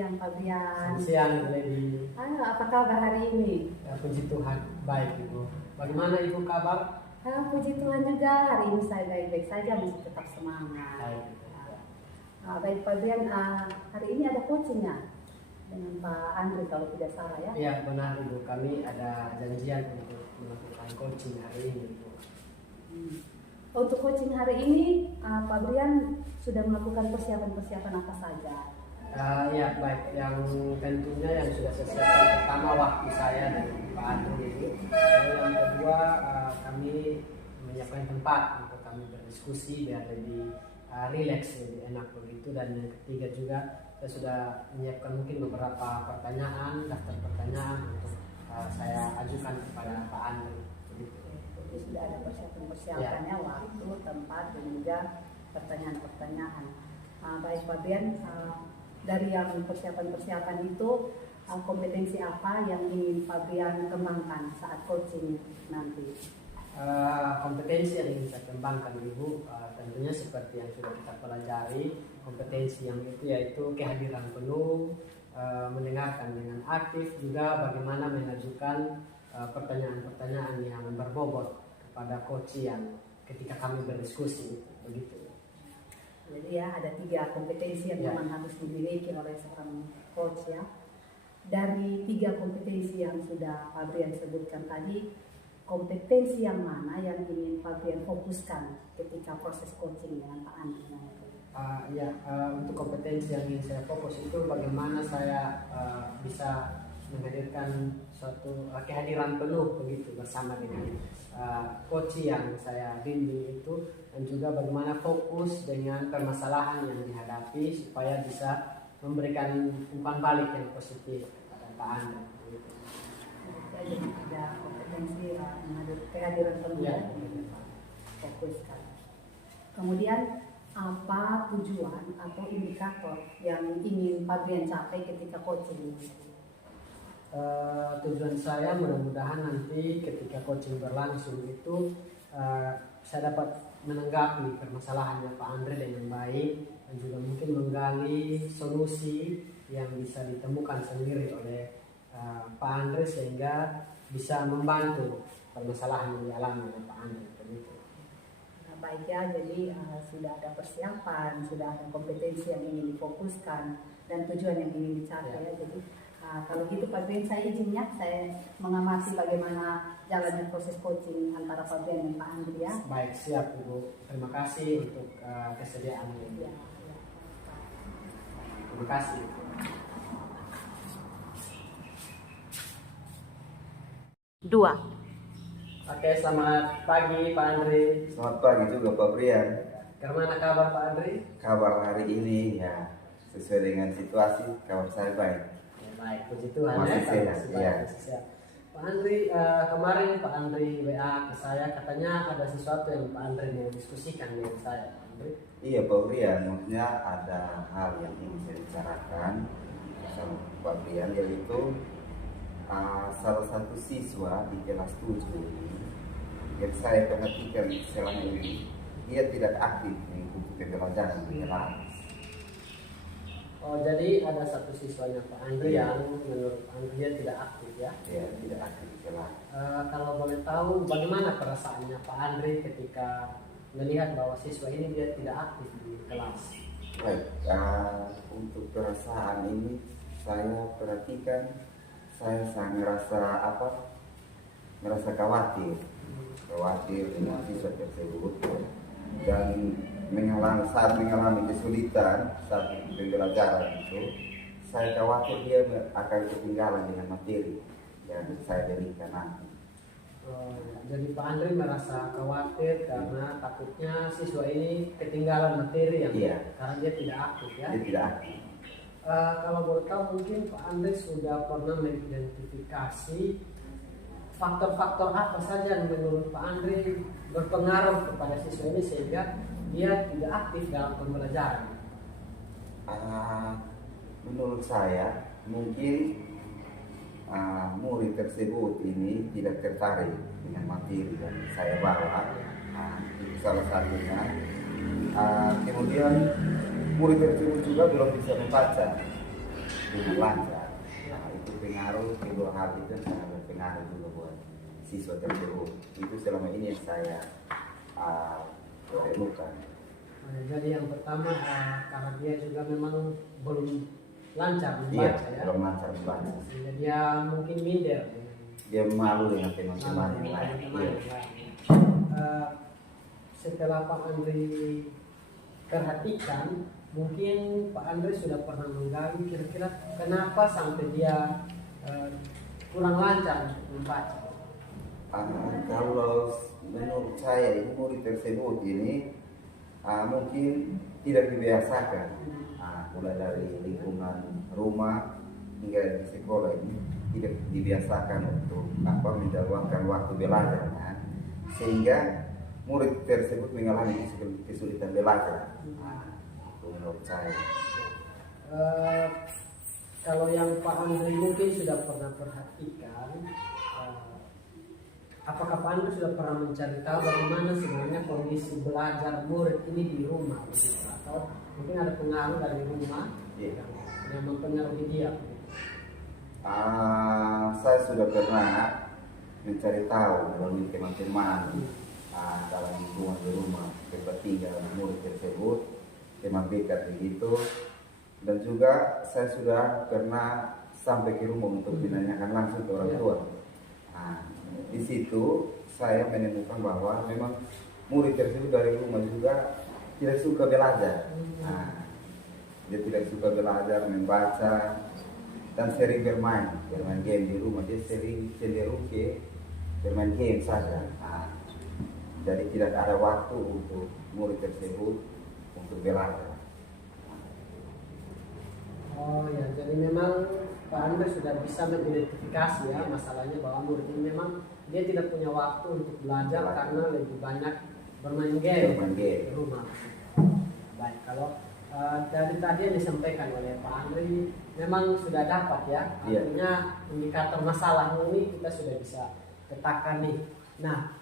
siang Pak Brian. Selamat siang Lady. Apa kabar hari ini? Ya, puji Tuhan, baik Ibu. Bagaimana Ibu kabar? Puji Tuhan juga, hari ini saya baik-baik saja, masih tetap semangat. Baik. Baik Pak Brian, hari ini ada coachingnya dengan Pak Andri kalau tidak salah ya? Iya benar Ibu, kami ada janjian untuk melakukan coaching hari ini Ibu. Untuk coaching hari ini, Pak Brian sudah melakukan persiapan-persiapan apa saja? Ya baik, yang tentunya yang sudah saya siapkan pertama waktu saya dan Pak Andri ini. Lalu yang kedua kami menyiapkan tempat untuk kami berdiskusi biar lebih rileks, lebih enak begitu. Dan yang ketiga juga saya sudah menyiapkan mungkin beberapa pertanyaan, daftar pertanyaan untuk saya ajukan kepada Pak Andri. Jadi sudah ada persiapan-persiapannya, waktu, tempat, dan juga pertanyaan-pertanyaan. Baik Pak Brian, dari yang persiapan-persiapan itu kompetensi apa yang ingin Pak Brian kembangkan saat coaching nanti? Kompetensi yang ingin saya kembangkan Ibu tentunya seperti yang sudah kita pelajari, kompetensi yang itu yaitu kehadiran penuh, mendengarkan dengan aktif, juga bagaimana mengajukan pertanyaan-pertanyaan yang berbobot kepada coach yang ketika kami berdiskusi begitu. Jadi ya ada 3 kompetensi yang memang harus dimiliki oleh seorang coach ya. Dari 3 kompetensi yang sudah Pak Brian sebutkan tadi, kompetensi yang mana yang ingin Pak Brian fokuskan ketika proses coaching dengan Pak Andri? Untuk kompetensi yang ingin saya fokus itu bagaimana saya bisa menghadirkan suatu kehadiran penuh begitu bersama dengan coach yang saya bimbing itu, dan juga bagaimana fokus dengan permasalahan yang dihadapi supaya bisa memberikan umpan balik yang positif kepada Pak Andri. Jadi ada kompetensi kehadiran penuh yang fokuskan. Kemudian apa tujuan atau indikator yang ingin Pak Brian capai ketika coaching? Tujuan saya mudah-mudahan nanti ketika coaching berlangsung itu saya dapat menanggapi permasalahannya Pak Andri dengan baik, dan juga mungkin menggali solusi yang bisa ditemukan sendiri oleh Pak Andri sehingga bisa membantu permasalahan yang dialami oleh Pak Andri. Baik ya, jadi sudah ada persiapan, sudah ada kompetensi yang ingin difokuskan, dan tujuan yang ingin dicapai ya. Jadi kalau gitu Pak Brian, saya izinnya saya mengamati bagaimana jalannya proses coaching antara Pak Brian dan Pak Andri ya. Baik, siap Ibu. Terima kasih untuk kesediaannya. Ya. Terima kasih. Dua. Oke, selamat pagi Pak Andri. Selamat pagi juga Pak Brian. Bagaimana kabar Pak Andri? Kabar hari ini ya sesuai dengan situasi, kabar saya baik. Ya, baik, puji Tuhan. Masih sehat, ya. Masih sehat. Pak Andri, kemarin Pak Andri WA ke saya, katanya ada sesuatu yang Pak Andri mau diskusikan dengan saya, Pak Andri. Iya Pak Brian, maksudnya ada hal yang ingin saya bicarakan sama Pak Brian, yaitu salah satu siswa di kelas 7 ini yang saya perhatikan selama ini, dia tidak aktif mengikuti pembelajaran di kelas. Oh, jadi ada satu siswanya Pak Andri yang menurut Pak Andri dia tidak aktif ya? Ya, tidak aktif di kelas. Kalau boleh tahu bagaimana perasaannya Pak Andri ketika melihat bahwa siswa ini dia tidak aktif di kelas? Baik, untuk perasaan ini saya perhatikan, saya sangat merasa khawatir dengan siswa tersebut, dan saat mengalami kesulitan saat pembelajaran itu, saya khawatir dia akan ketinggalan dengan materi yang saya berikan nanti. Jadi Pak Andri merasa khawatir karena takutnya siswa ini ketinggalan materi yang karena dia tidak aktif ya? Dia tidak aktif. Kalau boleh tahu mungkin Pak Andri sudah pernah mengidentifikasi faktor-faktor apa saja yang menurut Pak Andri berpengaruh kepada siswa ini sehingga dia tidak aktif dalam pembelajaran? Menurut saya mungkin murid tersebut ini tidak tertarik dengan materi yang saya bawa, itu salah satunya. Kemudian murid tersebut juga belum bisa membaca. dengan lancar. Nah, itu pengaruh, kedua hal itu yang sangat berpengaruh juga buat siswa tersebut. Itu selama ini yang saya temukan. Jadi yang pertama karena dia juga memang belum lancar Iya, membaca ya. belum lancar membaca. Sehingga dia mungkin minder. Dia malu dengan teman-teman yang lain. Iya. Setelah Pak Andri perhatikan, mungkin Pak Andri sudah pernah menggali kira-kira kenapa sampai dia kurang lancar untuk membaca. Kalau menurut saya ini murid tersebut ini mungkin tidak dibiasakan, mulai dari lingkungan rumah hingga di sekolah ini tidak dibiasakan untuk menjalankan waktu belajar, sehingga murid tersebut mengalami kesulitan belajar. Itu menurut saya. Kalau yang Pak Andri mungkin sudah pernah perhatikan, apakah Pak Andri sudah pernah mencari tahu bagaimana sebenarnya kondisi belajar murid ini di rumah, atau mungkin ada pengaruh dari rumah yang mempengaruhi dia? Saya sudah pernah mencari tahu melalui teman-teman dalam lingkungan di rumah, tempat tinggal murid tersebut, teman dekat begitu, dan juga saya sudah pernah sampai ke rumah untuk menanyakan langsung ke orang tua. Di situ saya menemukan bahwa memang murid tersebut dari rumah juga tidak suka belajar. Dia tidak suka belajar, membaca, dan sering bermain game di rumah. Dia sering cenderung ke bermain game saja. Jadi tidak ada waktu untuk murid tersebut untuk belajar. Oh ya, jadi memang Pak Andri sudah bisa mengidentifikasi ya masalahnya bahwa murid ini memang dia tidak punya waktu untuk belajar karena lebih banyak bermain game di rumah. Baik, kalau dari tadi yang disampaikan oleh Pak Andri memang sudah dapat ya, artinya indikator masalah ini kita sudah bisa petakan nih. Nah,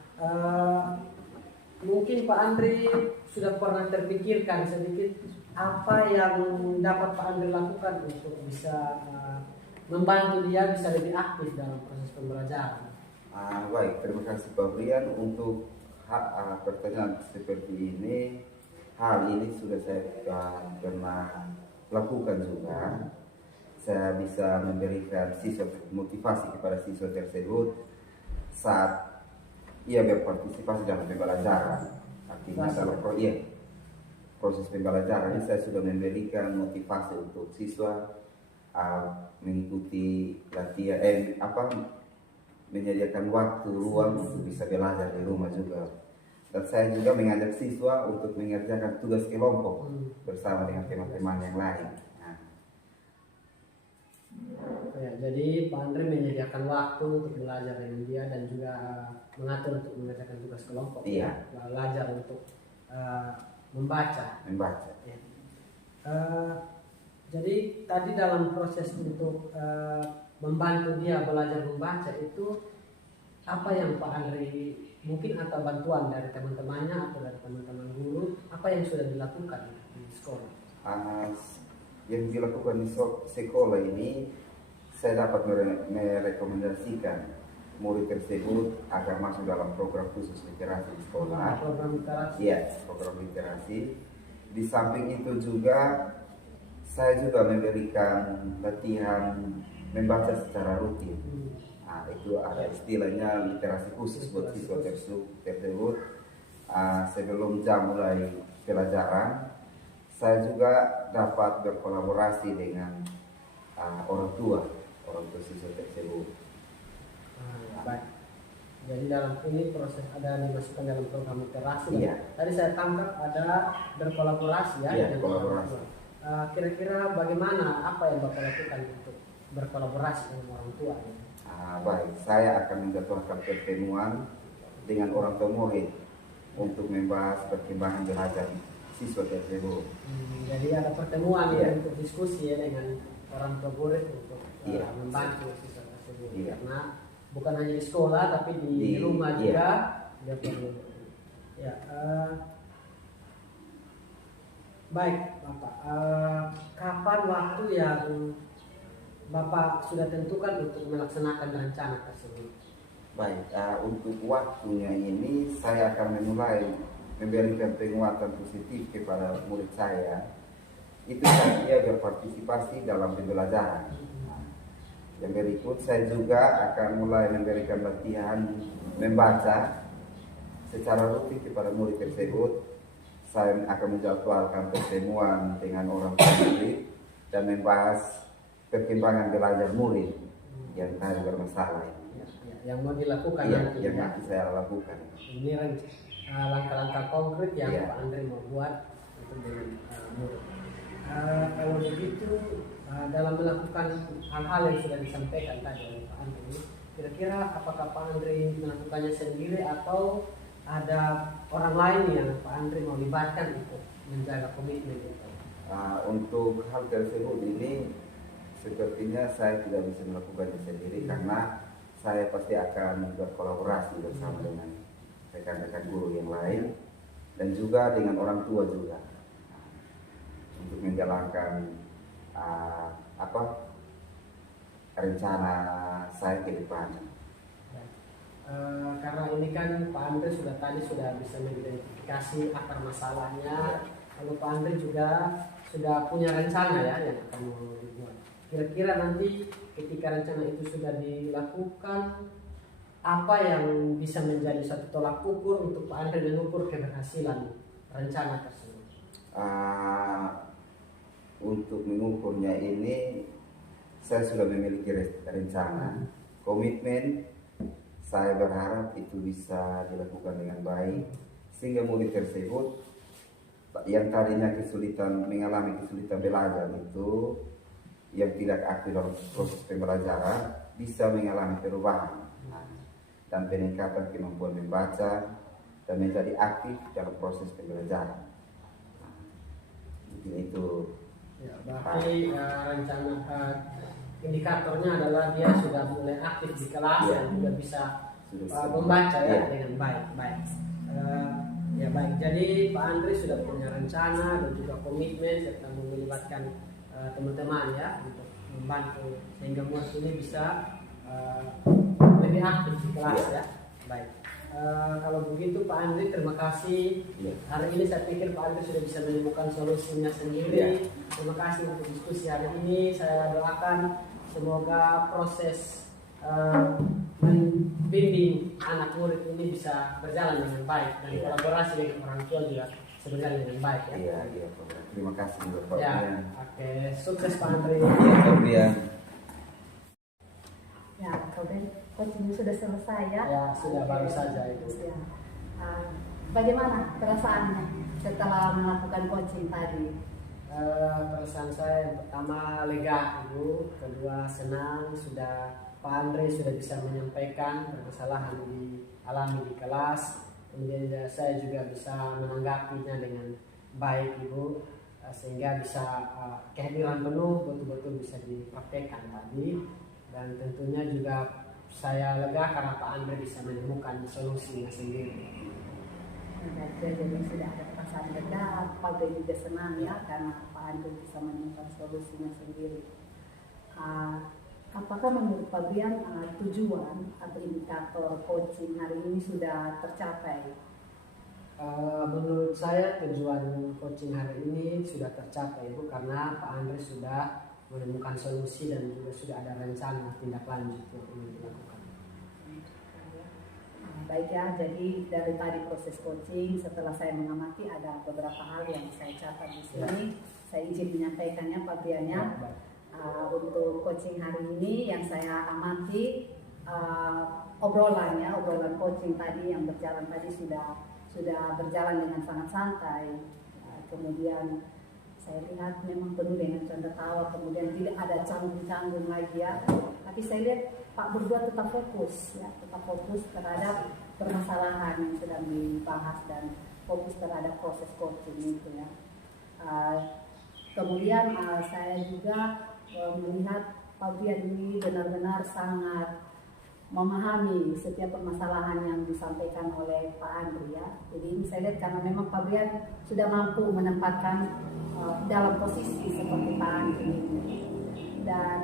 mungkin Pak Andri sudah pernah terpikirkan sedikit apa yang dapat Pak Andri lakukan untuk bisa membantu dia bisa lebih aktif dalam proses pembelajaran. Baik, terima kasih Pak Brian untuk pertanyaan seperti ini. Hal ini sudah saya pernah lakukan juga. Saya bisa memberikan motivasi kepada siswa tersebut saat ia berpartisipasi dalam pembelajaran. Artinya dalam proses pembelajaran ini saya sudah memberikan motivasi untuk siswa mengikuti latihan, menyediakan waktu luang untuk bisa belajar di rumah juga. Dan saya juga mengajak siswa untuk mengerjakan tugas kelompok bersama dengan teman-teman yang lain. Ya, jadi Pak Andri menyediakan waktu untuk belajar dengan dia dan juga mengatur untuk mengerjakan tugas kelompok. Iya. Belajar untuk membaca. Ya. Jadi tadi dalam proses untuk membantu dia belajar membaca itu apa yang Pak Andri mungkin atau bantuan dari teman-temannya atau dari teman-teman guru, apa yang sudah dilakukan di sekolah? Yang dilakukan di sekolah ini saya dapat merekomendasikan murid tersebut agar masuk dalam program khusus literasi di sekolah. Program literasi? Iya, program literasi. Di samping itu juga saya juga memberikan latihan membaca secara rutin. Itu ada istilahnya literasi khusus buat siswa tersebut. Sebelum jam mulai pelajaran, saya juga dapat berkolaborasi dengan orang tua siswa tersebut. Baik. Jadi dalam ini proses ada dimasukkan dalam program literasi. Iya. Tadi saya tangkap ada berkolaborasi ya. Iya, dengan kolaborasi. orang tua. Kira-kira bagaimana apa yang Bapak lakukan untuk berkolaborasi dengan orang tua? Baik, saya akan menjadwalkan pertemuan dengan orang tua murid untuk membahas perkembangan belajar siswa tersebut. Jadi ada pertemuan untuk diskusi ya dengan orang tua murid untuk membantu siswa tersebut. Karena bukan hanya di sekolah tapi di rumah juga dia perlu. Ya, baik Bapak. Kapan waktu yang Bapak sudah tentukan untuk melaksanakan rencana tersebut? Baik, untuk waktunya ini saya akan memulai memberikan penguatan positif kepada murid saya. Itu saat dia berpartisipasi dalam pembelajaran. Yang berikut saya juga akan mulai memberikan latihan membaca secara rutin kepada murid tersebut. Saya akan menjadwalkan pertemuan dengan orang tua murid dan membahas perkembangan belajar murid yang tadi bermasalah. Yang mau dilakukan Iya, yang nanti saya lakukan. Ini langkah-langkah konkret yang Iya. Pak Andre mau buat untuk dengan murid. Kalau begitu, dalam melakukan hal-hal yang sudah disampaikan tadi oleh Pak Andre, kira-kira apakah Pak Andre melakukannya sendiri atau ada orang lain yang Pak Andre mau libatkan untuk menjaga komitmen itu? Untuk hal tersebut ini sepertinya saya tidak bisa melakukannya sendiri karena saya pasti akan berkolaborasi bersama dengan rekan-rekan guru yang lain dan juga dengan orang tua juga untuk menjalankan rencana saya ke depan. Karena ini kan Pak Andre sudah bisa mengidentifikasi akar masalahnya, lalu Pak Andre juga sudah punya rencana ya yang akan mau dibuat. Kira-kira nanti ketika rencana itu sudah dilakukan, apa yang bisa menjadi satu tolak ukur untuk Pak Andre mengukur keberhasilan rencana tersebut? Untuk mengukurnya ini saya sudah memiliki rencana, komitmen. Saya berharap itu bisa dilakukan dengan baik sehingga murid tersebut yang tadinya mengalami kesulitan belajar itu, yang tidak aktif dalam proses pembelajaran, bisa mengalami perubahan dan peningkatan kemampuan membaca dan menjadi aktif dalam proses pembelajaran. Mungkin itu. Ya, berarti rencana indikatornya adalah dia sudah mulai aktif di kelas dan juga bisa membaca ya dengan baik. Ya baik. Jadi Pak Andre sudah punya rencana dan juga komitmen serta melibatkan teman-teman ya untuk membantu sehingga murid ini bisa lebih aktif di kelas ya. Baik. Kalau begitu Pak Andre, terima kasih. Hari ini saya pikir Pak Andre sudah bisa menemukan solusinya sendiri. Terima kasih untuk diskusi hari ini. Saya doakan semoga proses membimbing anak murid ini bisa berjalan dengan baik dan kolaborasi dengan orang tua juga berjalan dengan baik ya. Iya. Terima kasih Bapak. Ya, oke. Sukses Pak Andre. Iya. Ya, kemudian coaching sudah selesai ya? Ya, sudah baru saja itu. Ya. Bagaimana perasaannya setelah melakukan coaching tadi? Perasaan saya yang pertama lega Ibu, kedua senang sudah Pak Andre sudah bisa menyampaikan permasalahan dialami di kelas, kemudian saya juga bisa menanggapinya dengan baik Ibu, sehingga bisa kehadiran penuh betul-betul bisa dipraktekkan tadi, dan tentunya juga saya lega karena Pak Andre bisa menemukan solusinya sendiri. Jadi sudah ada perasaan lega, Pak Andre juga senang ya karena Pak Andre bisa menemukan solusinya sendiri. Apakah menurut Pak Brian tujuan atau indikator coaching hari ini sudah tercapai? Menurut saya tujuan coaching hari ini sudah tercapai Ibu, karena Pak Andre sudah menemukan solusi dan juga sudah ada rencana tindak lanjut yang ingin dilakukan. Baik ya, jadi dari tadi proses coaching setelah saya mengamati ada beberapa hal yang saya catat di sini. Saya izin menyampaikannya Pak Brian ya. Untuk coaching hari ini yang saya amati obrolan coaching tadi yang berjalan tadi sudah berjalan dengan sangat santai. Kemudian saya lihat memang penuh dengan canda tawa, kemudian tidak ada canggung-canggung lagi ya. Tapi saya lihat Pak berdua tetap fokus terhadap permasalahan yang sedang dibahas dan fokus terhadap proses coaching itu ya. Kemudian saya juga melihat Pak Brian ini benar-benar sangat memahami setiap permasalahan yang disampaikan oleh Pak Andre ya. Jadi ini saya lihat karena memang Pak Brian sudah mampu menempatkan dalam posisi seperti Pak Andre ini. Dan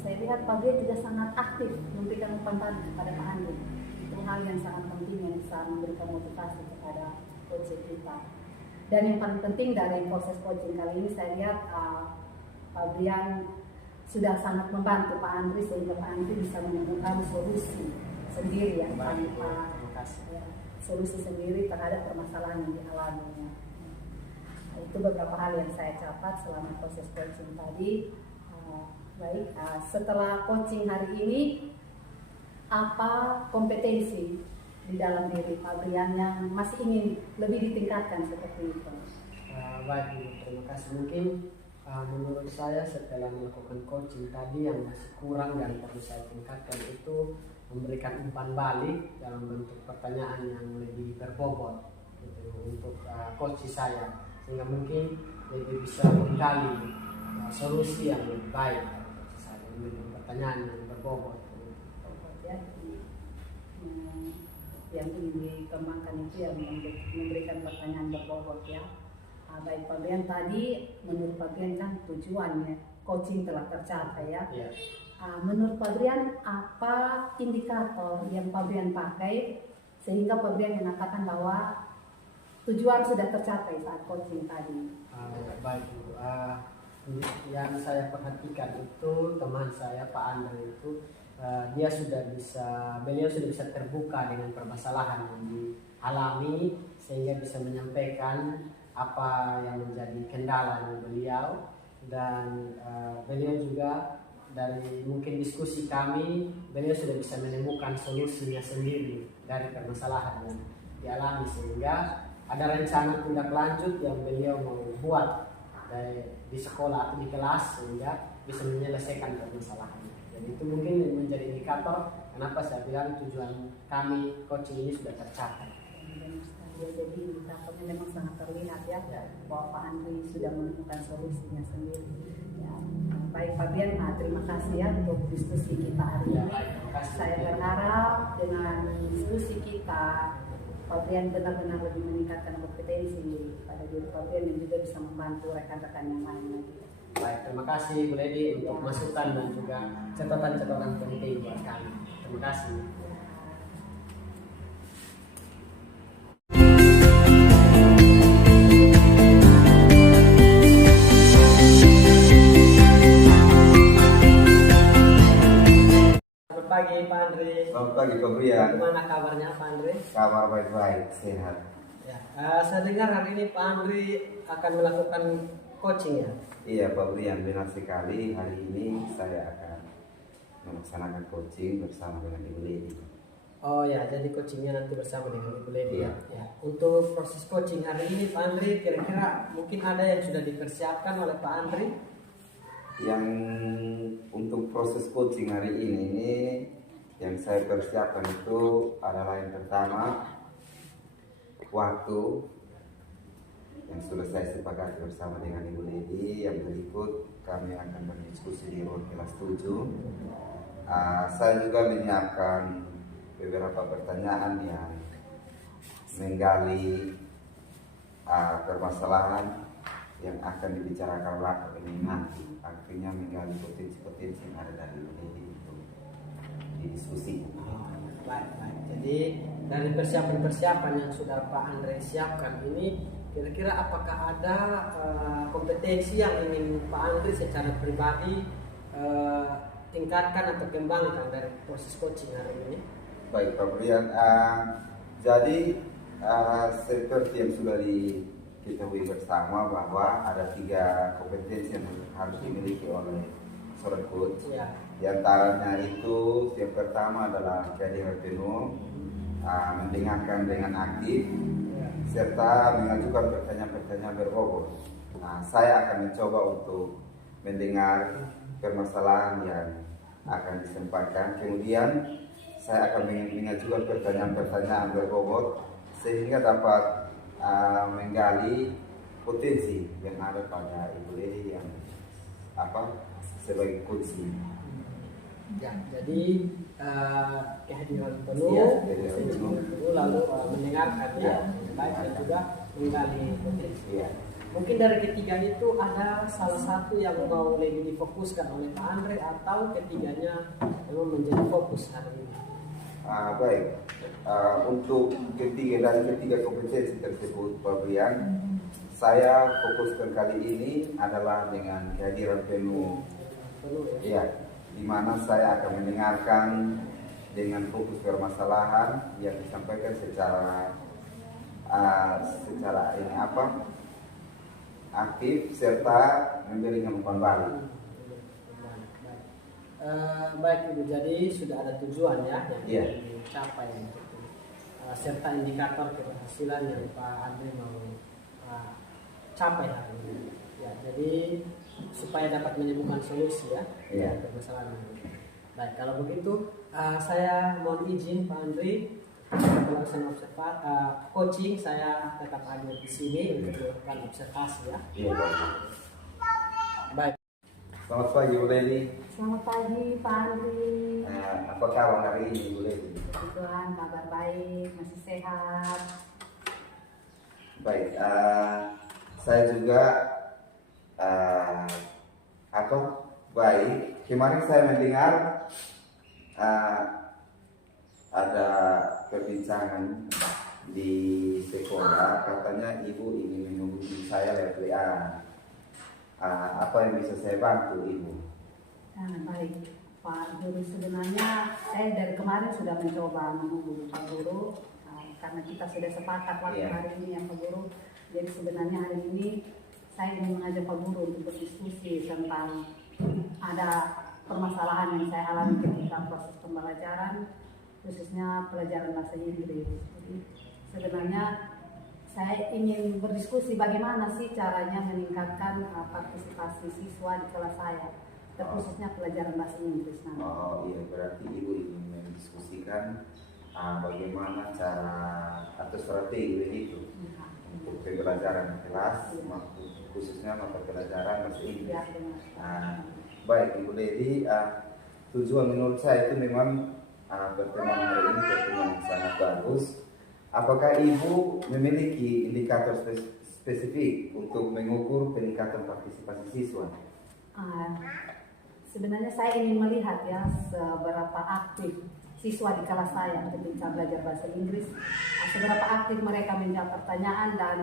saya lihat Pak Brian juga sangat aktif memberikan umpan balik kepada Pak Andri. Itu hal yang sangat penting yang bisa memberikan motivasi kepada coach kita. Dan yang paling penting dari proses coaching kali ini saya lihat Pak Brian sudah sangat membantu Pak Andri sehingga Pak Andri bisa menemukan solusi sendiri ya, solusi sendiri terhadap permasalahan yang dialaminya. Nah, itu beberapa hal yang saya catat selama proses coaching tadi. Baik, setelah coaching hari ini, apa kompetensi di dalam diri Pak Brian yang masih ingin lebih ditingkatkan seperti itu? Baik, Ibu, terima kasih. Mungkin menurut saya setelah melakukan coaching tadi yang masih kurang dan perlu saya tingkatkan itu memberikan umpan balik dalam bentuk pertanyaan yang lebih berbobot gitu, untuk coach saya, sehingga mungkin lebih bisa menggali solusi yang lebih baik. Pertanyaan yang berbobot ya, yang ingin dikembangkan itu yang memberikan pertanyaan berbobot ya. Baik Pak Brian, tadi menurut Pak Brian kan tujuannya coaching telah tercapai ya. Menurut Pak Brian, apa indikator yang Pak Brian pakai sehingga Pak Brian mengatakan bahwa tujuan sudah tercapai saat coaching tadi? Baik Bu, yang saya perhatikan itu teman saya Pak Andre itu beliau sudah bisa terbuka dengan permasalahan yang dialami sehingga bisa menyampaikan apa yang menjadi kendala beliau, dan beliau juga dari mungkin diskusi kami beliau sudah bisa menemukan solusinya sendiri dari permasalahan yang dialami, sehingga ada rencana tindak lanjut yang beliau mau buat di sekolah atau di kelas sehingga bisa menyelesaikan permasalahannya. Jadi itu mungkin menjadi indikator kenapa saya bilang tujuan kami coaching ini sudah tercapai. Jadi indikatornya memang sangat terlihat ya bahwa Pak Andri sudah menemukan solusinya sendiri. Ya, baik Pak Brian, terima kasih ya untuk diskusi kita hari ini. Saya berharap dengan diskusi kita Pak Brian benar-benar lebih meningkatkan kompetensi pada diri Pak Brian dan juga bisa membantu rekan-rekan yang lain lagi. Baik, terima kasih Bu Lady untuk masukan dan juga catatan-catatan penting buat kami. Terima kasih. Selamat pagi Pak Andre. Selamat pagi Pak Brian. Bagaimana kabarnya Pak Andre? Kabar baik-baik, sehat. Ya, saya dengar hari ini Pak Andre akan melakukan coaching ya? Iya Pak Brian, benar sekali. Hari ini saya akan melaksanakan coaching bersama dengan Ibu Lady. Oh ya, jadi coachingnya nanti bersama dengan Ibu Lady ya. Untuk proses coaching hari ini Pak Andre, kira-kira mungkin ada yang sudah dipersiapkan oleh Pak Andre? Yang untuk proses coaching hari ini yang saya persiapkan itu adalah yang pertama waktu yang sudah saya sepakati bersama dengan Ibu Lady. Yang berikut kami akan berdiskusi di ruang kelas 7. Saya juga menyiapkan beberapa pertanyaan yang menggali permasalahan yang akan dibicarakan rapat ini nanti, artinya menggali potensi-potensi yang ada dari Ibu Lady untuk didiskusi. Baik. Jadi dari persiapan-persiapan yang sudah Pak Andre siapkan ini, kira-kira apakah ada kompetensi yang ingin Pak Andre secara pribadi tingkatkan atau kembangkan dari proses coaching hari ini? Baik Pak Brian, jadi seperti yang sudah diketahui bersama bahwa ada 3 kompetensi yang harus dimiliki oleh seorang coach. Ya. Di antaranya itu yang pertama adalah kehadiran penuh, mendengarkan dengan aktif, serta mengajukan pertanyaan-pertanyaan berbobot. Saya akan mencoba untuk mendengar permasalahan yang akan disampaikan, kemudian saya akan mengajukan pertanyaan-pertanyaan berbobot sehingga dapat menggali potensi yang ada pada Ibu Lady yang sebagai coach. Ya, jadi kehadiran penuh, lalu mendengarkan ya, baik dan juga menggali potensi. Ya. Mungkin dari ketiga itu ada salah satu yang mau lebih difokuskan oleh Pak Andre atau ketiganya memang menjadi fokus hari ini. Baik, untuk dari ketiga kompetensi tersebut, Pak Brian, saya fokuskan kali ini adalah dengan kehadiran penuh, ya, di mana saya akan mendengarkan dengan fokus permasalahan yang disampaikan secara ini aktif serta memberikan umpan balik. Baik Ibu, jadi sudah ada tujuan ya yang Iya. dicapai serta indikator keberhasilan yang Pak Andre mau capai hari ini. Ya, jadi supaya dapat menemukan solusi ya Iya. permasalahan ini. Baik, kalau begitu saya mohon izin Pak Andre melakukan coaching, saya tetap hadir di sini untuk melakukan observasi ya. Iya, baik. Baik. Selamat pagi, Bu Lady. Selamat pagi Pak Andri. Apa kabar hari ini, Bu Lady? Puji Tuhan, kabar baik, masih sehat. Baik, saya juga baik. Kemarin saya mendengar ada perbincangan di sekolah, katanya Ibu ingin menghubungi saya lewat WA. Apa yang bisa saya bantu, Ibu? Baik Pak Guru, sebenarnya saya dari kemarin sudah mencoba menghubungi Pak Guru karena kita sudah sepakat waktu hari ini ya Pak Guru. Jadi sebenarnya hari ini saya ingin mengajak Pak Guru untuk berdiskusi tentang ada permasalahan yang saya alami ketika proses pembelajaran, khususnya pelajaran bahasa Inggris. Jadi sebenarnya saya ingin berdiskusi bagaimana sih caranya meningkatkan partisipasi siswa di kelas saya, terkhususnya pelajaran bahasa Inggris. Oh iya, berarti Ibu ingin mendiskusikan bagaimana cara atau strategi begitu untuk pembelajaran kelas, khususnya mata pelajaran bahasa Inggris. Baik, Ibu Lady, tujuan menurut saya itu memang pertemuan hari ini pertemuan yang sangat bagus. Apakah Ibu memiliki indikator spesifik untuk mengukur peningkatan partisipasi siswa? Sebenarnya saya ingin melihat ya seberapa aktif siswa di kelas saya ketika belajar bahasa Inggris, seberapa aktif mereka menjawab pertanyaan dan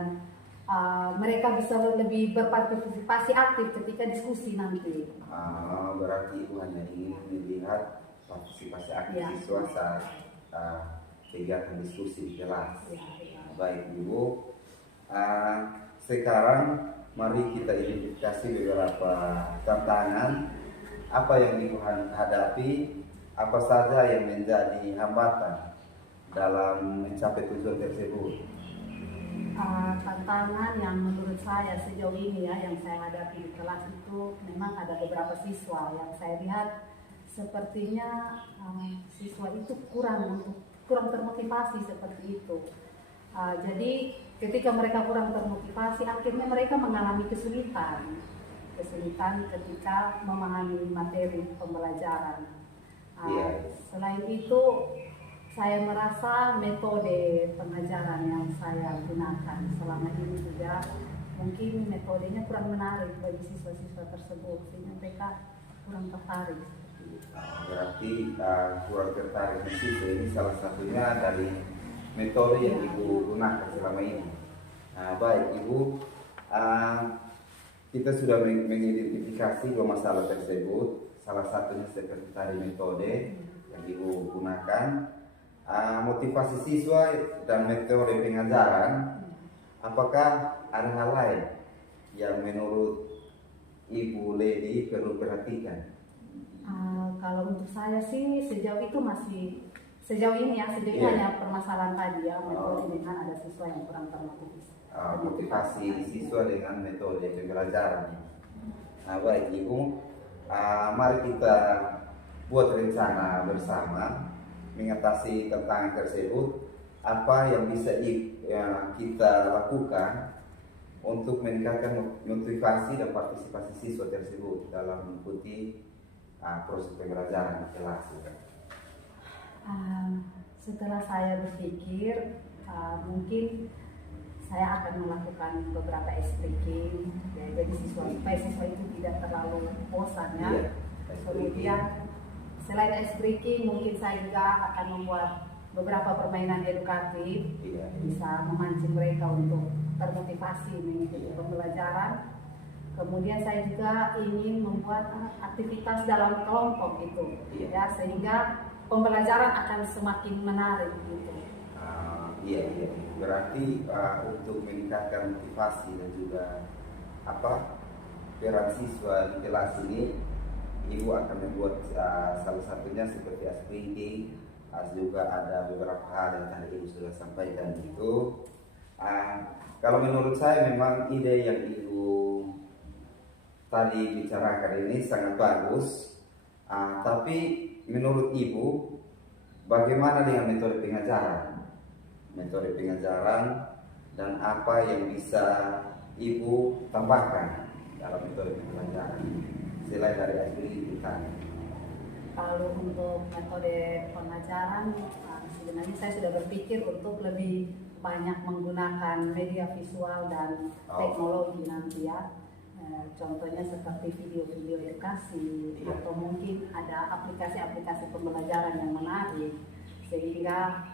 mereka bisa lebih berpartisipasi aktif ketika diskusi nanti. Berarti Ibu hanya ingin melihat partisipasi aktif siswa saat kegiatan diskusi di kelas. Baik Ibu, sekarang mari kita identifikasi beberapa tantangan apa yang Ibu hadapi, apa saja yang menjadi hambatan dalam mencapai tujuan tersebut. Tantangan yang menurut saya sejauh ini ya yang saya hadapi di kelas itu memang ada beberapa siswa yang saya lihat sepertinya siswa itu kurang termotivasi seperti itu. Jadi ketika mereka kurang termotivasi, akhirnya mereka mengalami kesulitan ketika memahami materi pembelajaran. Selain itu, saya merasa metode pengajaran yang saya gunakan selama ini juga mungkin metodenya kurang menarik bagi siswa-siswa tersebut, sehingga mereka kurang tertarik. Berarti kurang tertarik di situ, ini salah satunya dari metode yang Ibu gunakan selama ini. Baik Ibu, kita sudah mengidentifikasi dua masalah tersebut. Salah satunya seperti tadi metode yang Ibu gunakan, motivasi siswa dan metode pengajaran. Apakah ada hal lain yang menurut Ibu Lady perlu perhatikan? Kalau untuk saya sih sejauh ini hanya permasalahan tadi ya, metode dengan ada siswa yang kurang termotivasi. Motivasi siswa dengan metode pembelajaran. Baik Ibu, mari kita buat rencana bersama mengatasi tantangan tersebut. Apa yang bisa kita lakukan untuk meningkatkan motivasi dan partisipasi siswa tersebut dalam mengikuti proses pembelajaran di kelas. Setelah saya berpikir, mungkin saya akan melakukan beberapa ice breaking, ya, jadi supaya siswa itu tidak terlalu bosan ya. Iya, ice Kemudian selain ice breaking, mungkin saya juga akan membuat beberapa permainan edukatif, Iya. bisa memancing mereka untuk termotivasi mengikuti pembelajaran. Kemudian saya juga ingin membuat aktivitas dalam kelompok itu, Iya. ya, sehingga pembelajaran akan semakin menarik gitu. Iya, iya. Berarti untuk meningkatkan motivasi dan juga peran siswa di kelas ini, Ibu akan membuat salah satunya seperti SPG, juga ada beberapa hal yang tadi Ibu sudah sampaikan itu. Kalau menurut saya memang ide yang Ibu tadi bicarakan ini sangat bagus, tapi menurut Ibu bagaimana dengan metode pengajaran? Metode pengajaran dan apa yang bisa Ibu tambahkan dalam metode pengajaran selain dari aktivitas tadi? Kalau untuk metode pengajaran, sebenarnya saya sudah berpikir untuk lebih banyak menggunakan media visual dan teknologi nanti ya. Contohnya seperti video-video edukasi, atau mungkin ada aplikasi-aplikasi pembelajaran yang menarik, sehingga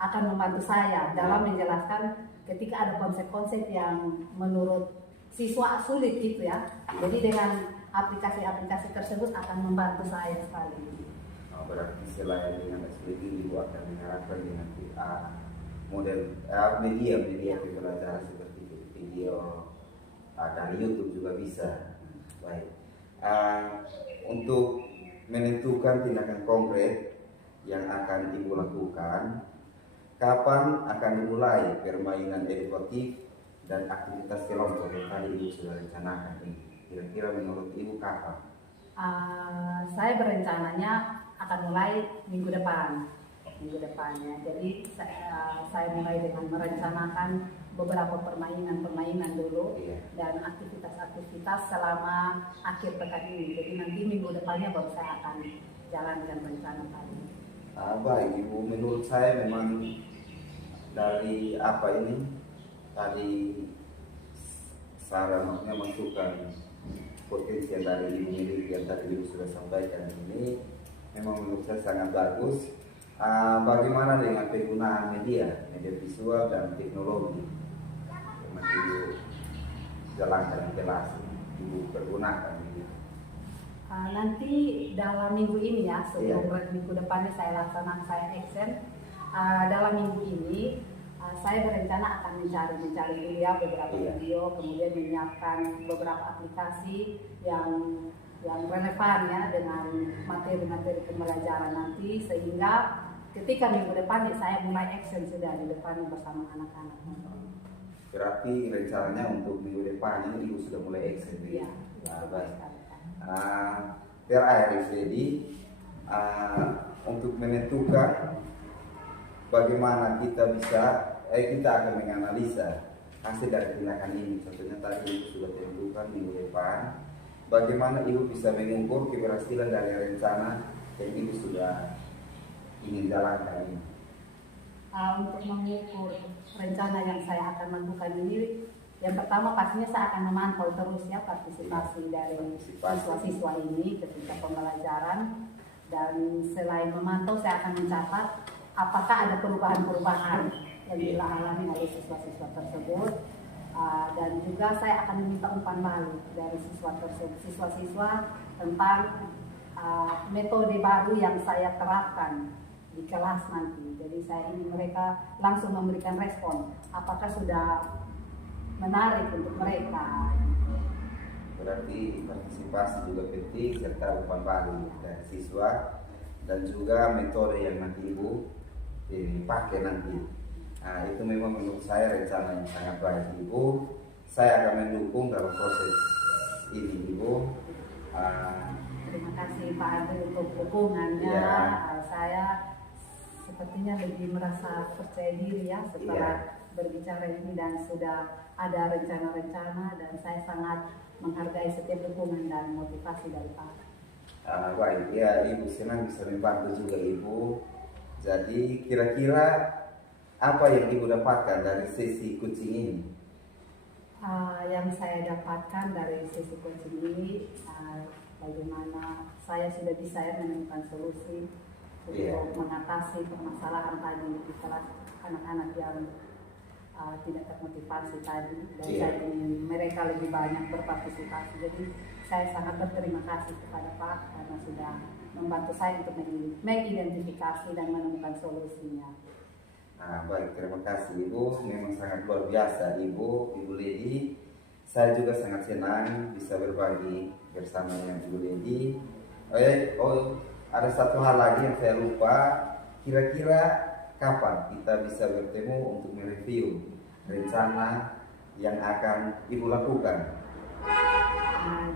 akan membantu saya dalam menjelaskan ketika ada konsep-konsep yang menurut siswa sulit gitu ya. Jadi dengan aplikasi-aplikasi tersebut akan membantu saya sekali. Berarti selain dengan SPG, Ibu akan mengharapkan dengan model media pembelajaran seperti video dari YouTube juga bisa. Baik. Untuk menentukan tindakan konkret yang akan Ibu lakukan, kapan akan dimulai permainan edukatif dan aktivitas kelompok yang tadi Ibu sudah rencanakan ini? Kira-kira menurut Ibu kapan? Saya berencananya akan mulai minggu depan ya. Jadi saya mulai dengan merencanakan beberapa permainan dulu, dan aktivitas-aktivitas selama akhir pekan ini. Jadi nanti minggu depannya baru saya akan jalankan rencana tadi. Baik Ibu, menurut saya memang dari tadi saran maksudnya masukkan potensi yang dari Ibu miliki yang tadi Ibu sudah sampaikan ini memang menurut saya sangat bagus. Bagaimana dengan penggunaan media visual dan teknologi yang Ibu jalankan di kelas, Ibu pergunakan gitu? Nanti dalam minggu ini ya, sebelum minggu depannya saya laksanakan, saya action. Dalam minggu ini saya berencana akan mencari dulu ya beberapa video, kemudian menyiapkan beberapa aplikasi yang relevan ya dengan materi-materi pembelajaran nanti, sehingga ketika minggu depan saya mulai action sudah di depan bersama anak-anak. Berarti rencananya untuk minggu depan ini Ibu sudah mulai action ya? Baik. Terakhir jadi untuk menentukan bagaimana kita akan menganalisa hasil dari tindakan ini. Contohnya tadi Ibu sudah tentukan minggu depan, bagaimana Ibu bisa mengukur keberhasilan dari rencana yang Ibu sudah ingin jalankan ini? Untuk mengukur rencana yang saya akan lakukan ini, yang pertama pastinya saya akan memantau terus ya partisipasi dari siswa-siswa ini ketika pembelajaran, dan selain memantau saya akan mencatat apakah ada perubahan-perubahan yang dialami oleh siswa-siswa tersebut, dan juga saya akan meminta umpan balik dari siswa-siswa tentang metode baru yang saya terapkan di kelas nanti. Jadi saya ingin mereka langsung memberikan respon apakah sudah menarik untuk mereka. Berarti partisipasi juga penting serta umpan balik dari siswa dan juga metode yang nanti Ibu pakai nanti. Itu memang menurut saya rencana yang sangat baik Ibu. Saya akan mendukung dalam proses ini Ibu. Terima kasih Pak Andri untuk dukungannya. Saya sepertinya lebih merasa percaya diri ya setelah berbicara ini, dan sudah ada rencana-rencana, dan saya sangat menghargai setiap dukungan dan motivasi dari Pak. Baik ya, Ibu senang bisa membantu juga Ibu. Jadi kira-kira apa yang Ibu dapatkan dari sesi coaching ini? Yang saya dapatkan dari sesi coaching ini, bagaimana saya sudah bisa menemukan solusi untuk mengatasi permasalahan tadi di kelas anak-anak yang tidak termotivasi tadi, dan saya ingin mereka lebih banyak berpartisipasi. Jadi saya sangat berterima kasih kepada Pak karena sudah membantu saya untuk mengidentifikasi dan menemukan solusinya. Baik, terima kasih Ibu, memang sangat luar biasa Ibu Lady. Saya juga sangat senang bisa berbagi bersama dengan Ibu Lady. Ada satu hal lagi yang saya lupa, kira-kira kapan kita bisa bertemu untuk mereview rencana yang akan Ibu lakukan?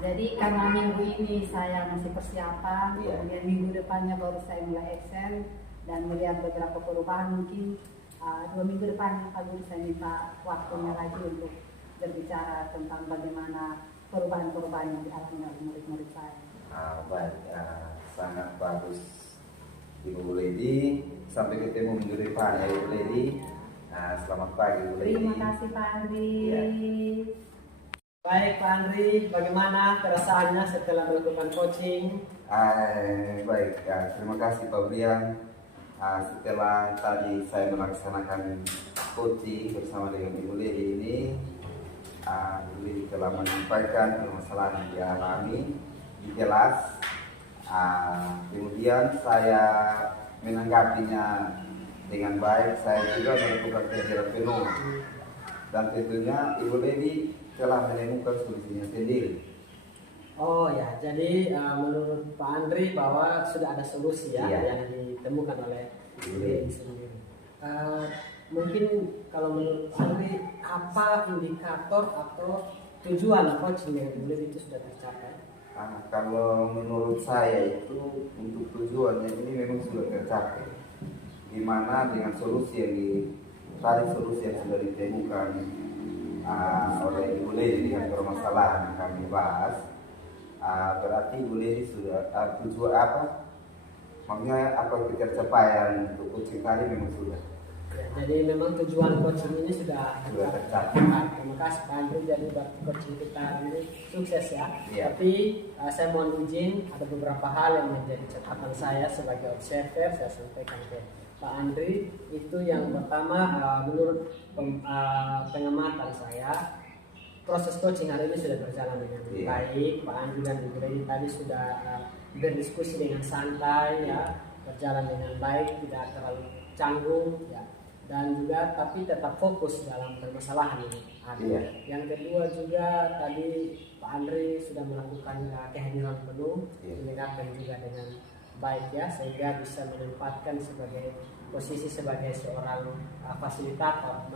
Jadi karena minggu ini saya masih persiapan, kemudian minggu depannya baru saya mulai action dan melihat beberapa perubahan. Mungkin 2 minggu depan Pak Guru saya minta waktunya lagi untuk berbicara tentang bagaimana perubahan-perubahan yang dialami oleh murid-murid saya. Baik, sangat bagus Ibu Lady. Sampai ketemu minggu depan ya Ibu Lady. Selamat pagi Ibu Lady. Terima kasih Pak Andri. Baik Pak Andri, bagaimana perasaannya setelah melakukan coaching? Baik, terima kasih Pak Brian. Setelah tadi saya melaksanakan coaching bersama dengan Ibu Lady ini, Ibu Lady telah menyampaikan permasalahan yang dialami di kelas. Kemudian saya menanggapinya dengan baik. Saya juga melakukan kajian penuh, dan tentunya Ibu Lady telah menemukan solusinya sendiri. Oh ya, jadi menurut Pak Andri bahwa sudah ada solusi yang ditemukan oleh diri sendiri. Mungkin kalau menurut Pak Andri, apa indikator atau tujuan coaching yang dibeli itu sudah tercapai? Kalau menurut saya itu untuk tujuannya ini memang sudah tercapai. Dimana dengan solusi yang solusi yang sudah ditemukan oleh Ibu Lady dengan permasalahan yang kami bahas, berarti Ibu Lady sudah tujuan apa? Maksudnya apa pencapaian untuk coaching tadi memang sudah. Jadi memang tujuan coaching ini sudah tercapai. Terima kasih Pak Andri, jadi coaching kita ini sukses ya. Iya. Tapi saya mohon izin, ada beberapa hal yang menjadi catatan saya sebagai observer, saya sampaikan ke Pak Andri. Itu yang pertama, menurut pengamatan saya, proses coaching hari ini sudah berjalan dengan baik. Pak Andri dan Ibu Lady tadi sudah berdiskusi dengan santai ya, berjalan dengan baik, tidak terlalu canggung ya, dan juga tapi tetap fokus dalam permasalahan ini. Yang kedua juga tadi Pak Andri sudah melakukan kehadiran penuh, mendengarkan juga dengan baik ya, sehingga bisa menempatkan sebagai posisi sebagai seorang fasilitator,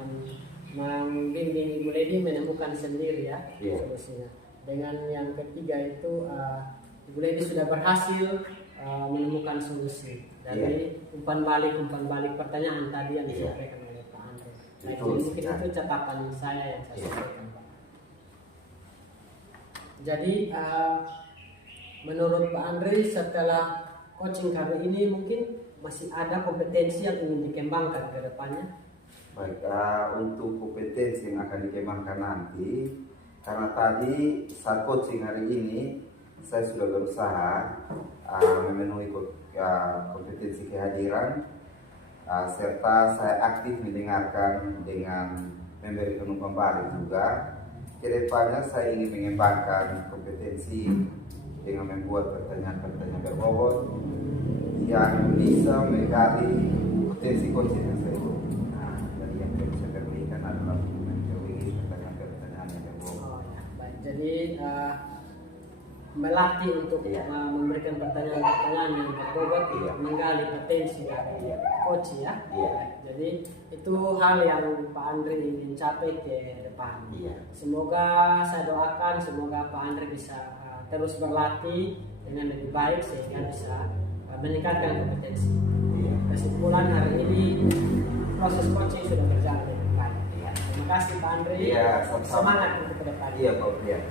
membimbing Ibu Lady menemukan sendiri ya solusinya. Dengan yang ketiga itu Ibu Lady sudah berhasil menemukan solusi dari umpan balik pertanyaan tadi yang disampaikan oleh Pak Andri. Jadi mungkin itu catatan saya yang saya sampaikan Pak. Jadi menurut Pak Andri, setelah coaching kali ini mungkin masih ada kompetensi yang ingin dikembangkan ke depannya? Baik, untuk kompetensi yang akan dikembangkan nanti, karena tadi saat coaching hari ini saya sudah berusaha memenuhi kompetensi kehadiran, serta saya aktif mendengarkan dengan memberi umpan balik juga. Kedepannya saya ingin mengembangkan kompetensi dengan membuat pertanyaan-pertanyaan berbobot yang bisa menggali potensi coaching yang saya buat. Dan yang saya berikan adalah menjawab pertanyaan-pertanyaan yang berbobot. Baik, jadi melatih untuk memberikan pertanyaan-pertanyaan yang berbobot, menggali potensi dari coach ya. Jadi itu hal yang Pak Andri ingin capai ke depan. Semoga saya doakan, semoga Pak Andri bisa terus berlatih dengan lebih baik sehingga bisa meningkatkan kompetensi. Kesimpulan hari ini proses coaching sudah berjalan dengan baik. Terima kasih Pak Andri. Semangat untuk ke depan. Iya Pak.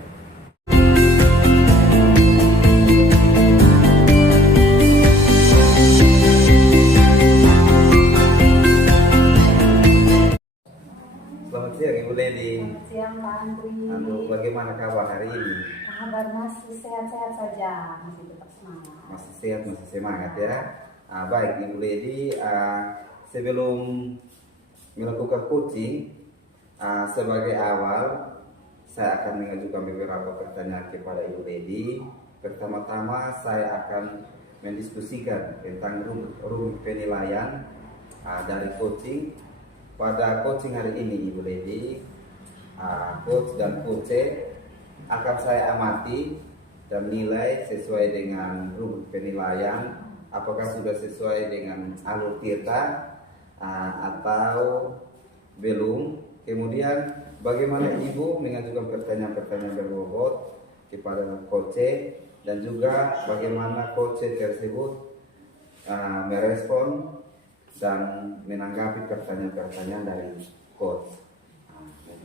Lady. Selamat siang Pak Andri. Bagaimana kabar hari ini? Kabar masih sehat-sehat saja, masih tetap semangat. Masih sehat, masih semangat ya. Baik Ibu Lady, sebelum melakukan coaching, sebagai awal saya akan mengajukan beberapa pertanyaan kepada Ibu Lady. Pertama-tama saya akan mendiskusikan tentang rumit penilaian dari coaching. Pada coaching hari ini Ibu Lady, coach dan coach akan saya amati dan nilai sesuai dengan rumit penilaian, apakah sudah sesuai dengan alur tirta atau belum. Kemudian bagaimana Ibu mengajukan pertanyaan-pertanyaan berbobot kepada coach, dan juga bagaimana coach tersebut merespon dan menanggapi pertanyaan-pertanyaan dari coach.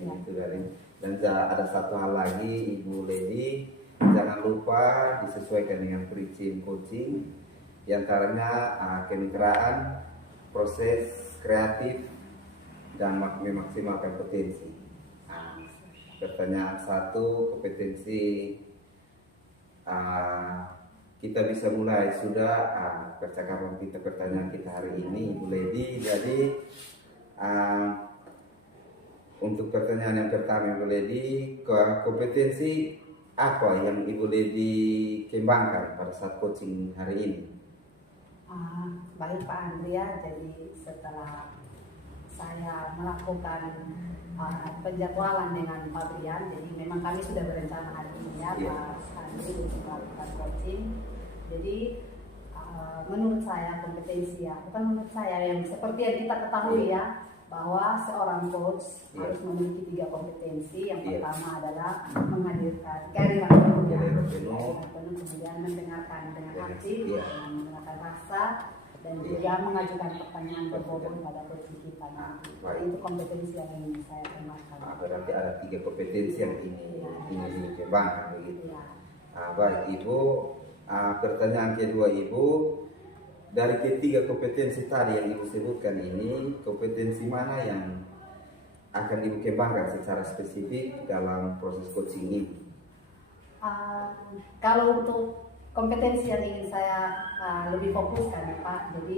Mungkin itu dari. Dan ada satu hal lagi Ibu Lady, jangan lupa disesuaikan dengan prinsip coaching, diantaranya kemitraan, proses kreatif, dan memaksimalkan potensi. Pertanyaan satu, kompetensi. Kita bisa mulai sudah percakapan kita, pertanyaan kita hari ini Ibu Lady. Jadi untuk pertanyaan yang pertama Ibu Lady, kompetensi apa yang Ibu Lady kembangkan pada saat coaching hari ini? Baik Pak Andrea, jadi setelah saya melakukan penjadwalan dengan Pak Brian, jadi memang kami sudah berencana hari ini ya Pak Andri untuk melakukan coaching. Jadi menurut saya kompetensi ya, bukan menurut saya, yang seperti yang kita ketahui ya, bahwa seorang coach harus memiliki 3 kompetensi. Yang pertama adalah menghadirkan kehadiran penuh, kemudian mendengarkan dengan hati, dengan menggunakan rasa, dan juga mengajukan pertanyaan berbobot pada coaching kita nanti. Itu kompetensi yang ingin saya kemaskan. Berarti ada 3 kompetensi yang ingin dikembangkan begitu. Baik Ibu, pertanyaan kedua Ibu, dari ketiga kompetensi tadi yang Ibu sebutkan ini, kompetensi mana yang akan Ibu kembangkan secara spesifik dalam proses coaching ini? Kalau untuk kompetensi yang ingin saya lebih fokuskan ya Pak, jadi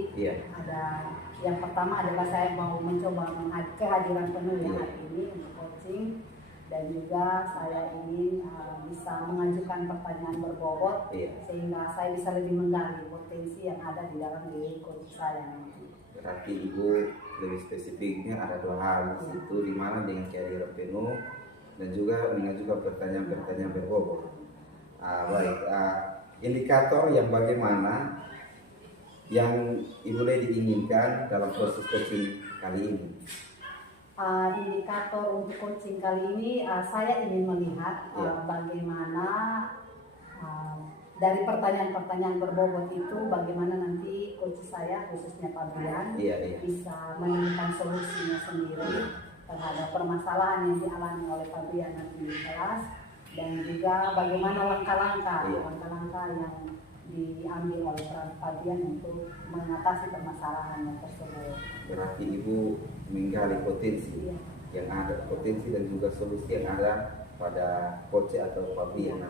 ada yang pertama adalah saya mau mencoba kehadiran penuh ya hari ini untuk coaching, dan juga saya ingin bisa mengajukan pertanyaan berbobot sehingga saya bisa lebih menggali potensi yang ada di dalam diri coach saya nanti. Berarti Ibu lebih spesifiknya ada 2 hal di situ, di mana dengan kehadiran penuh dan juga mengajukan pertanyaan-pertanyaan berbobot. Baik, indikator yang bagaimana yang Ibu Lady inginkan dalam proses coaching kali ini? Indikator untuk coaching kali ini saya ingin melihat bagaimana dari pertanyaan-pertanyaan berbobot itu, bagaimana nanti coach saya khususnya Pak Brian bisa menemukan solusinya sendiri terhadap permasalahan yang dialami oleh Pak Brian nanti di kelas, dan juga bagaimana langkah-langkah yang diambil oleh Pak Brian untuk mengatasi permasalahan yang tersebut. Berarti Ibu menggali potensi yang ada, potensi dan juga solusi yang ada pada coach atau Pak Brian.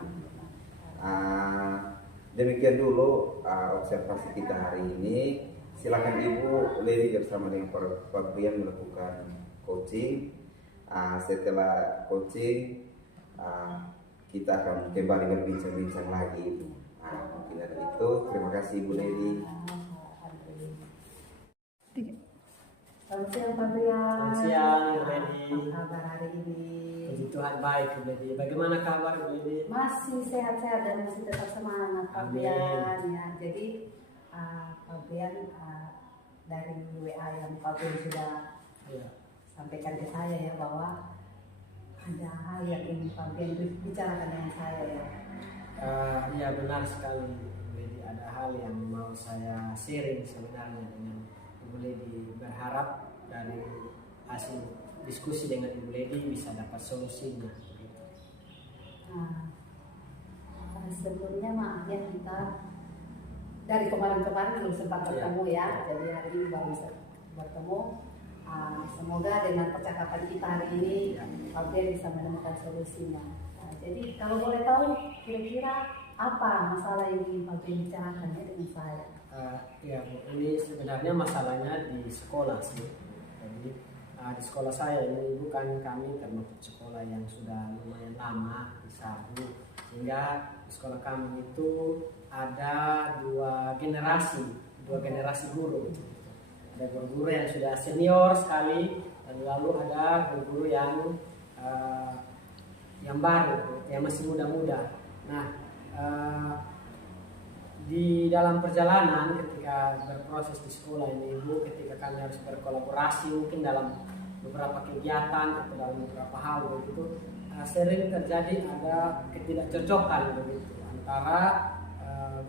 Demikian dulu observasi kita hari ini. Silakan Ibu Lady bersama dengan Pak Brian melakukan coaching. Setelah coaching kita akan kembali berbincang-bincang lagi Ibu. Mungkin dari itu. Terima kasih Ibu Lady. Selamat siang Pak Brian. Selamat siang Ibu Lady. Apa kabar hari ini? Puji Tuhan baik Ibu Lady. Bagaimana kabar Ibu Lady? Masih sehat-sehat dan masih tetap semangat Pak Brian ya. Jadi Pak Brian dari WA yang Pak Brian sudah sampaikan ke saya ya, bahwa ada hal yang ingin Pak Brian bicarakan dengan saya ya. Ya benar sekali Ibu Lady, ada hal yang mau saya sharing sebenarnya dengan Ibu Lady. Berharap dari hasil diskusi dengan Ibu Lady bisa dapat solusinya. Sebelumnya maaf ya, kita dari kemarin-kemarin belum sempat bertemu ya. Jadi hari ini baru bisa bertemu. Semoga dengan percakapan kita hari ini Pak Brian bisa menemukan solusinya. Jadi kalau boleh tahu kira-kira apa masalah yang ingin Pak Brian bicarakan dengan saya? Ya Bu, ini sebenarnya masalahnya di sekolah sih. Jadi di sekolah saya ini bukan kami termasuk sekolah yang sudah lumayan lama di Sabu, sehingga di sekolah kami itu ada dua generasi guru. Ada guru-guru yang sudah senior sekali, dan lalu ada guru-guru yang baru, yang masih muda-muda. Nah, di dalam perjalanan ketika berproses di sekolah ini Bu, ketika kami harus berkolaborasi mungkin dalam beberapa kegiatan atau dalam beberapa hal begitu, sering terjadi ada ketidakcocokan begitu antara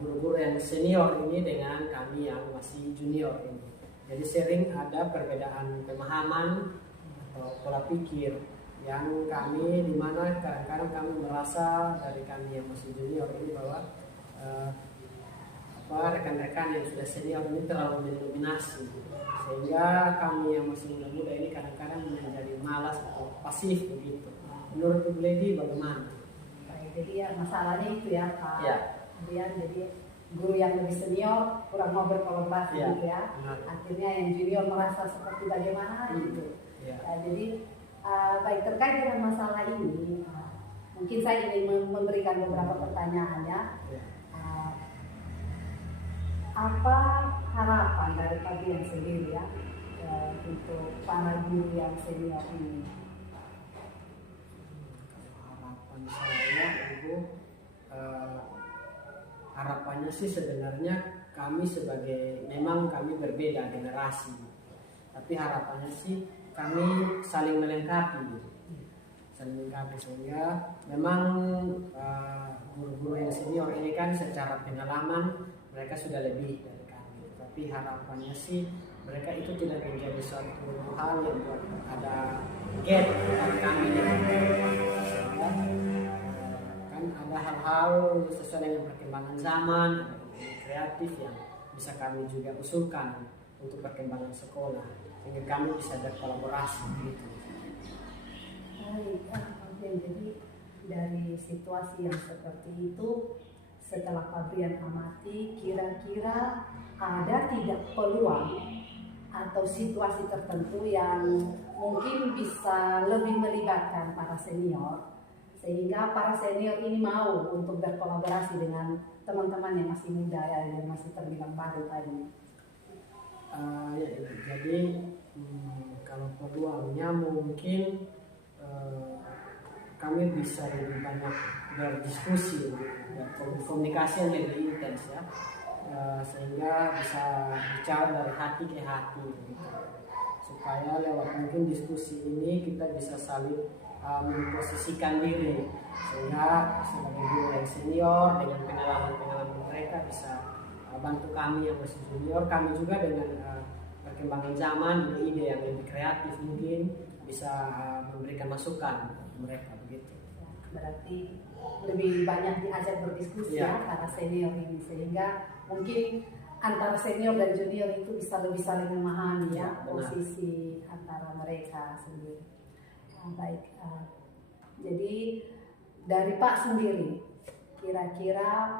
guru-guru yang senior ini dengan kami yang masih junior ini. Jadi sering ada perbedaan pemahaman atau pola pikir yang kami, di mana kadang-kadang kami merasa dari kami yang masih junior ini bahwa rekan-rekan yang sudah senior ini terlalu mendominasi, sehingga kami yang masih muda-muda ini kadang-kadang menjadi malas atau pasif begitu. Menurut Bu Lady bagaimana? Baik, jadi ya masalahnya itu ya Pak. Ya. Kemudian jadi guru yang lebih senior kurang mau berkolaborasi gitu ya. Akhirnya yang junior merasa seperti bagaimana gitu. Ya. Jadi baik, terkait dengan masalah ini, mungkin saya ingin memberikan beberapa pertanyaannya. Apa harapan dari Pak Brian sendiri ya untuk para guru yang senior ini? Harapan saya Ibu, harapannya sih sebenarnya memang kami berbeda generasi, tapi harapannya sih kami saling melengkapi gitu. Sehingga memang guru-guru yang senior ini kan secara pengalaman mereka sudah lebih dari kami, tapi harapannya sih mereka itu tidak menjadi suatu hal yang buat ada gap antara kami dengan mereka. Kan ada hal-hal sesuai dengan perkembangan zaman, kreatif yang bisa kami juga usulkan untuk perkembangan sekolah, sehingga kami bisa berkolaborasi gitu. Jadi dari situasi yang seperti itu, setelah Pak Brian amati, kira-kira ada tidak peluang atau situasi tertentu yang mungkin bisa lebih melibatkan para senior, sehingga para senior ini mau untuk berkolaborasi dengan teman-teman yang masih muda ya, yang masih terbilang baru tadi. Jadi kalau peluangnya mungkin kami bisa lebih banyak berdiskusi dan komunikasi yang lebih intens ya, sehingga bisa bicara dari hati ke hati gitu. Supaya lewat mungkin diskusi ini kita bisa saling memposisikan diri, sehingga sebagai guru yang senior dengan pengalaman mereka bisa bantu kami yang masih junior, kami juga dengan perkembangan zaman, ide-ide yang lebih kreatif mungkin bisa memberikan masukan mereka begitu. Berarti lebih banyak diajak berdiskusi ya para senior ini, sehingga mungkin antara senior dan junior itu bisa lebih saling memahami ya posisi antara mereka sendiri. Baik, jadi dari Pak sendiri kira-kira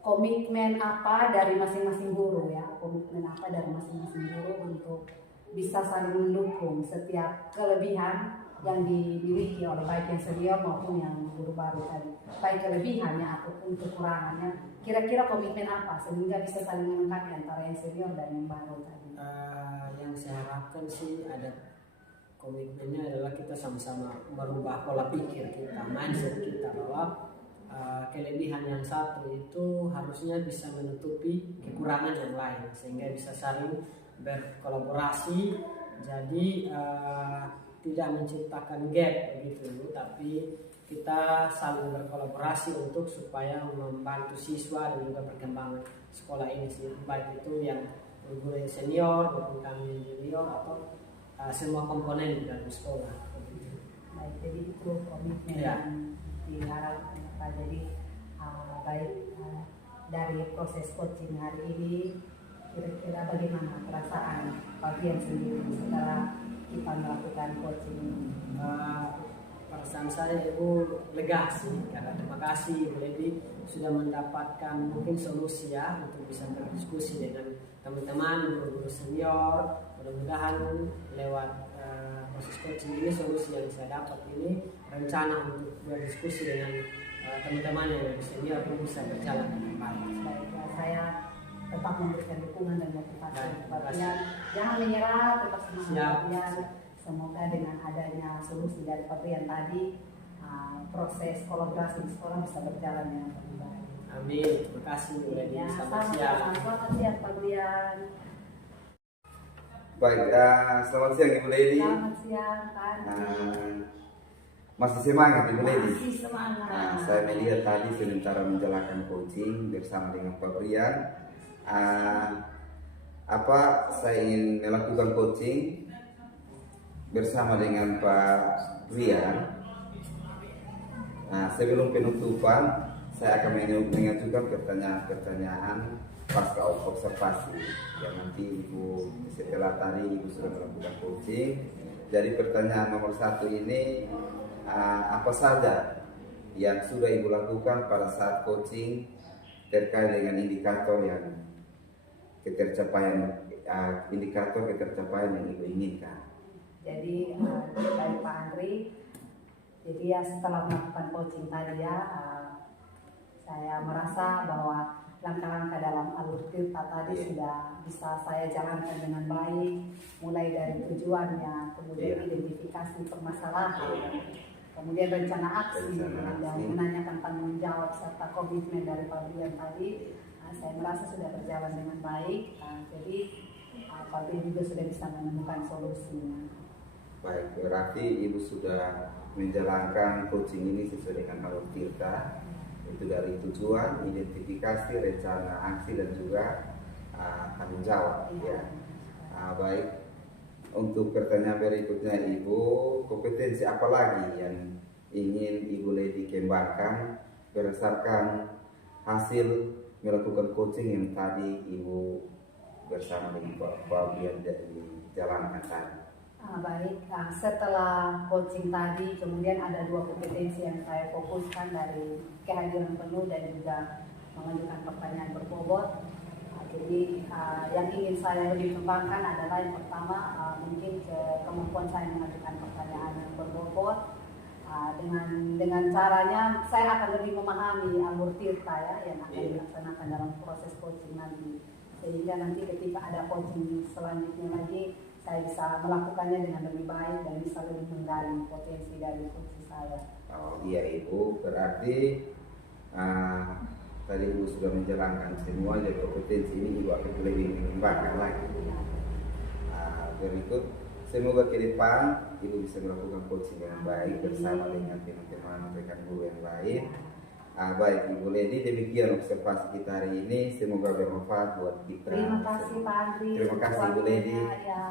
komitmen apa dari masing-masing guru ya, komitmen apa dari masing-masing guru untuk bisa saling mendukung setiap kelebihan yang dimiliki oleh baik yang senior maupun yang guru baru tadi, baik kelebihannya ataupun kekurangannya, kira-kira komitmen apa sehingga bisa saling melengkapi antara yang senior dan yang baru tadi? Yang saya harapkan sih ada komitmennya adalah kita sama-sama merubah pola pikir kita, mindset kita, bahwa kelebihan yang satu itu harusnya bisa menutupi kekurangan yang lain, sehingga bisa saling berkolaborasi. Jadi tidak menciptakan gap begitu, tapi kita saling berkolaborasi untuk supaya membantu siswa dan juga perkembangan sekolah ini sih, baik itu yang guru yang senior maupun kami yang junior atau semua komponen di dalam sekolah. Baik, jadi itu komitmen yang diharapkan. Jadi baik dari proses coaching hari ini Kira-kira bagaimana perasaan Pak Brian sendiri setelah kita melakukan coaching ini? Perasaan saya Ibu lega sih, karena terima kasih Ibu Lady sudah mendapatkan mungkin solusi ya untuk bisa berdiskusi dengan teman-teman guru-guru senior. Mudah-mudahan lewat proses coaching ini, solusi yang saya dapat ini, rencana untuk berdiskusi dengan teman-teman yang lebih senior ini bisa berjalan dengan baik. Baiklah, saya tetap memberikan dukungan dan motivasi Baik, untuk Pak terima kasih. Brian. Jangan menyerah, tetap semangat Siap. Pak Brian. Semoga dengan adanya solusi dari Pak Brian tadi, proses kolaborasi di sekolah bisa berjalan dengan lebih baik. Amin. Terima kasih Ibu Lady. Ya, Selamat siang. sama-sama. Selamat siang Pak Brian. Baik, selamat siang Ibu Lady. Selamat siang Pak Andri. Masih semangat Ibu Lady? Masih semangat. Saya melihat tadi sementara menjalankan coaching bersama dengan Pak Brian. Saya ingin melakukan coaching bersama dengan Pak Brian. Sebelum penutupan, saya akan mengajukan pertanyaan pasca observasi. Yang nanti Ibu setelah tadi Ibu sudah melakukan coaching. Jadi pertanyaan nomor 1 ini, apa saja yang sudah Ibu lakukan pada saat coaching terkait dengan indikator ketercapaian yang Ibu inginkan? Jadi dari Pak Andri, jadi ya setelah melakukan coaching tadi ya, saya merasa bahwa langkah-langkah dalam alur tirta tadi sudah bisa saya jalankan dengan baik, mulai dari tujuannya, kemudian identifikasi permasalahan, kemudian rencana aksi, dan menanyakan tanggung jawab serta komitmen dari Pak Brian tadi. Saya merasa sudah berjalan dengan baik. Jadi Pak Brian juga sudah bisa menemukan solusinya. Baik, berarti Ibu sudah menjalankan coaching ini sesuai dengan alur tirta, itu dari tujuan, identifikasi, rencana aksi, dan juga tanggung jawab. Ya. Baik, untuk pertanyaan berikutnya Ibu, kompetensi apa lagi yang ingin Ibu Lady kembangkan berdasarkan hasil melakukan coaching yang tadi Ibu bersama dengan Pak Brian dijalankan tadi? Baik, setelah coaching tadi, kemudian ada 2 kompetensi yang saya fokuskan, dari kehadiran penuh dan juga mengajukan pertanyaan berbobot. Jadi yang ingin saya lebih kembangkan adalah yang pertama, mungkin kemampuan saya mengajukan pertanyaan yang berbobot. Dengan caranya saya akan lebih memahami alur tirta ya yang akan dilaksanakan dalam proses coaching nanti, sehingga nanti ketika ada coaching selanjutnya lagi, saya bisa melakukannya dengan lebih baik dan bisa lebih menggali potensi dari coaching saya. Oh iya Ibu, berarti tadi Ibu sudah menjalankan semua, jadi kompetensi ini Ibu akan lebih mengembangkan lagi. Berikut, semoga ke depan Ibu bisa melakukan coaching yang baik bersama dengan teman-teman rekan guru yang lain. Baik Ibu Lady, demikian observasi kita hari ini. Semoga bermanfaat buat kita. Terima kasih Pak Andri. Terima kasih Ibu Lady. Ya.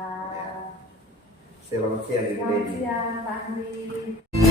Selamat siang Ibu Selamat Lady. siang Pak Andri.